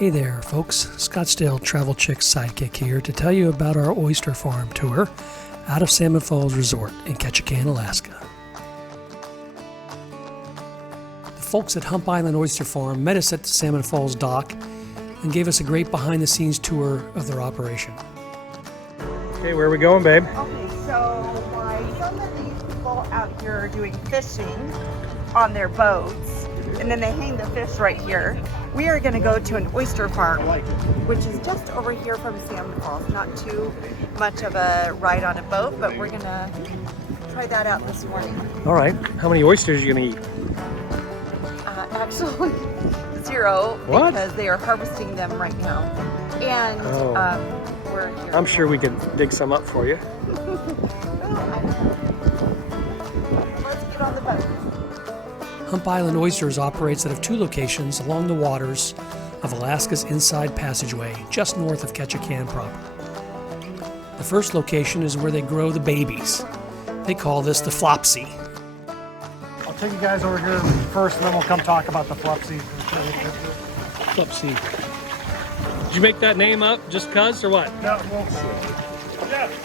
Hey there, folks. Scottsdale Travel Chick's sidekick here to tell you about our Oyster Farm tour out of Salmon Falls Resort in Ketchikan, Alaska. The folks at Hump Island Oyster Farm met us at the Salmon Falls dock and gave us a great behind-the-scenes tour of their operation. Okay, where are we going, babe? Okay, so while some of these people out here are doing fishing on their boats, and then they hang the fish right here, we are going to go to an oyster farm, which is just over here from Salmon Falls. Not too much of a ride on a boat, but we're going to try that out this morning. All right. How many oysters are you going to eat? Actually, 0. What? Because they are harvesting them right now. And we're here. I'm sure we could dig some up for you. Let's get on the boat. Hump Island Oysters operates out of 2 locations along the waters of Alaska's Inside Passageway, just north of Ketchikan proper. The first location is where they grow the babies. They call this the flopsy. I'll take you guys over here first, and then we'll come talk about the flopsy. Flopsy. Did you make that name up just cuz or what? No, well,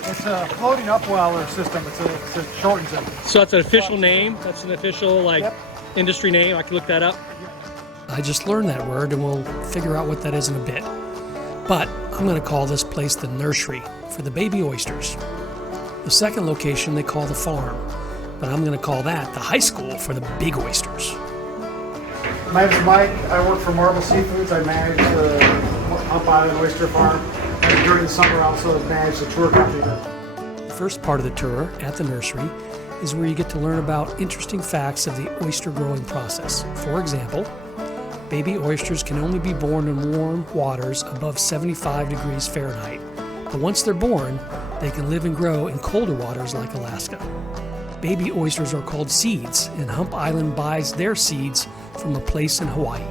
it's a floating upweller system. It shortens it. So that's an official name? That's an official industry name? I can look that up? I just learned that word and we'll figure out what that is in a bit. But I'm going to call this place the nursery for the baby oysters. The second location they call the farm, but I'm going to call that the high school for the big oysters. My name is Mike. I work for Marble Seafoods. I manage the Hump Island Oyster Farm. And during the summer, I also manage the tour company there. The first part of the tour at the nursery is where you get to learn about interesting facts of the oyster growing process. For example, baby oysters can only be born in warm waters above 75 degrees Fahrenheit. But once they're born, they can live and grow in colder waters like Alaska. Baby oysters are called seeds, and Hump Island buys their seeds from a place in Hawaii.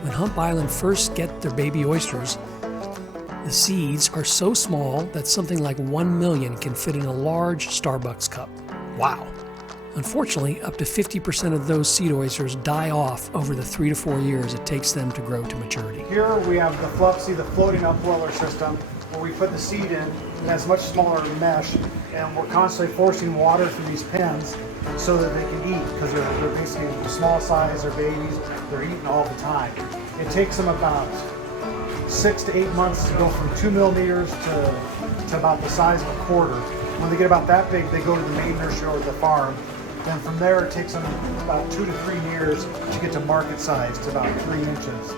When Hump Island first get their baby oysters, the seeds are so small that something like 1 million can fit in a large Starbucks cup. Wow. Unfortunately, up to 50% of those seed oysters die off over the 3 to 4 years it takes them to grow to maturity. Here we have the flopsy, the floating upweller system, where we put the seed in. It has much smaller mesh, and we're constantly forcing water through these pens so that they can eat, because they're basically the small size, they're babies, they're eating all the time. It takes them about 6 to 8 months to go from 2 millimeters to about the size of a quarter. When they get about that big, they go to the main nursery or the farm. Then from there, it takes them about 2 to 3 years to get to market size, to about 3 inches.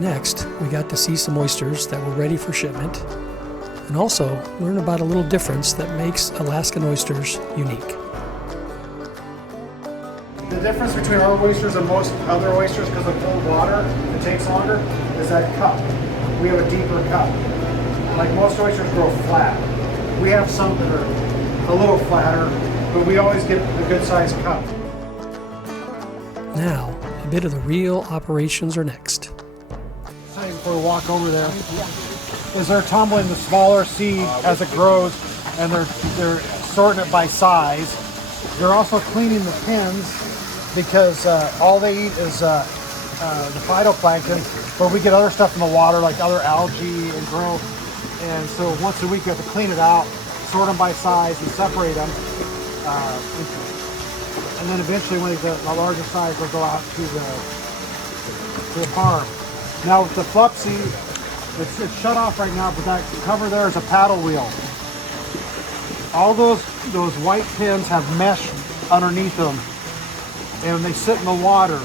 Next, we got to see some oysters that were ready for shipment, and also learn about a little difference that makes Alaskan oysters unique. The difference between our oysters and most other oysters, because of cold water, it takes longer, is that cup. We have a deeper cup. Like most oysters grow flat. We have some that are a little flatter, but we always get a good sized cup. Now, a bit of the real operations are next. Before we walk over there, is they're tumbling the smaller seed as it grows, and they're sorting it by size. They're also cleaning the pins, because all they eat is the phytoplankton, but we get other stuff in the water like other algae and growth, and so once a week we have to clean it out, sort them by size and separate them, and then eventually when they get a larger size they'll go out to the farm. Now with the flopsy, it's shut off right now, but that cover there is a paddle wheel. All those white pins have mesh underneath them, and they sit in the water.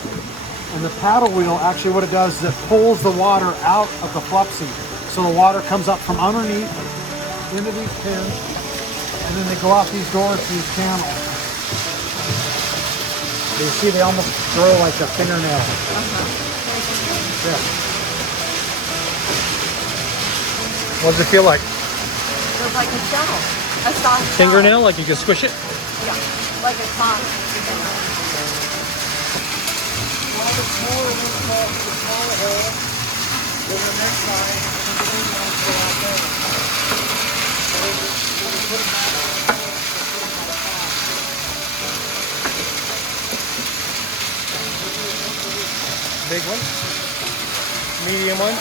And the paddle wheel, actually what it does is it pulls the water out of the flopsy. So the water comes up from underneath into these pins, and then they go out these doors to these channels. So you see they almost grow like a fingernail. Yeah. What does it feel like? Feels like a gel, a soft gel. Fingernail, like you can squish it? Yeah, like a soft. Big one? medium ones,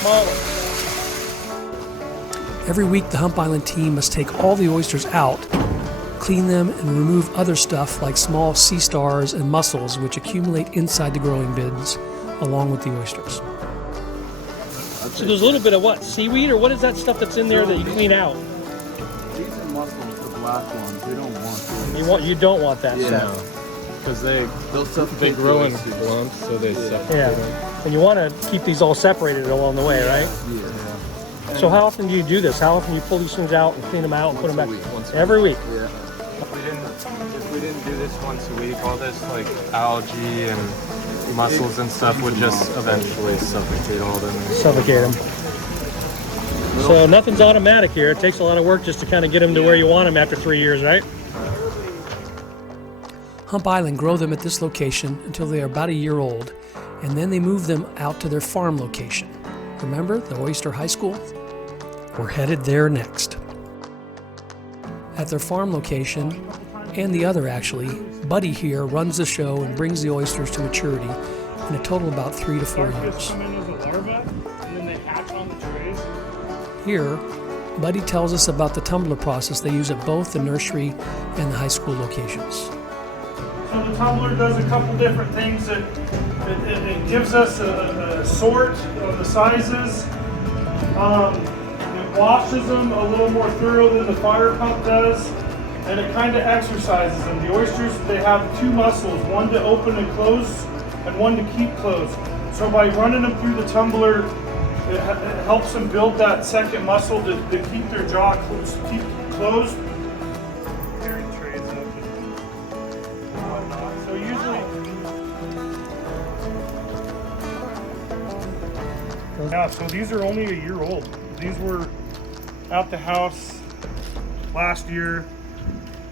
small ones. Every week, the Hump Island team must take all the oysters out, clean them, and remove other stuff like small sea stars and mussels which accumulate inside the growing bins along with the oysters. So there's a little bit of what? Seaweed, or what is that stuff that's in there that you clean out? These are mussels, the black ones. You don't want those. You don't want that stuff. Because They'll suffocate grow in the oysters. lumps, so they separate Yeah. them. And you want to keep these all separated along the way, right? Yeah. So how often do you do this? How often do you pull these things out and clean them out and put them back? Once a Every week. Yeah. If we didn't do this once a week, all this like algae and mussels and stuff would just eventually suffocate all of them. Suffocate them. So nothing's automatic here. It takes a lot of work just to kind of get them to where you want them after 3 years, right? Hump Island grow them at this location until they are about a year old, and then they move them out to their farm location. Remember the Oyster High School? We're headed there next. At their farm location, and the other actually, Buddy here runs the show and brings the oysters to maturity in a total of about 3 to 4 years. Come in as a larva, and then they hatch on the trays. Here, Buddy tells us about the tumbler process they use at both the nursery and the high school locations. So the tumbler does a couple different things. It gives us a sort of the sizes. It washes them a little more thorough than the fire pump does, and it kind of exercises them. The oysters, they have two muscles, one to open and close and one to keep closed. So by running them through the tumbler, it helps them build that second muscle to keep their jaw closed. Carrying trays up and whatnot. So usually, yeah, so these are only a year old. These were at the house last year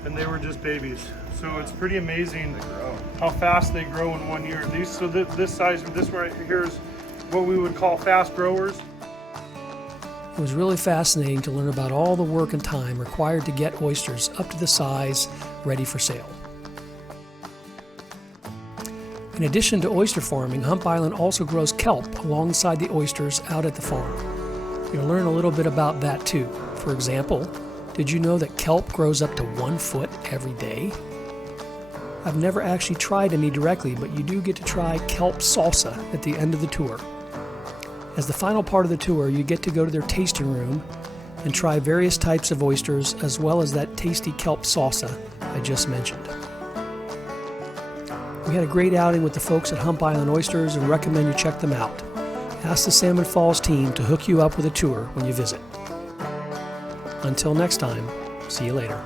and they were just babies. So it's pretty amazing how fast they grow in 1 year. These, so this size, this right here is what we would call fast growers. It was really fascinating to learn about all the work and time required to get oysters up to the size ready for sale. In addition to oyster farming, Hump Island also grows kelp alongside the oysters out at the farm. You'll learn a little bit about that too. For example, did you know that kelp grows up to 1 foot every day? I've never actually tried any directly, but you do get to try Kelp Salsa at the end of the tour. As the final part of the tour, you get to go to their tasting room and try various types of oysters as well as that tasty kelp salsa I just mentioned. We had a great outing with the folks at Hump Island Oysters and recommend you check them out. Ask the Salmon Falls team to hook you up with a tour when you visit. Until next time, see you later.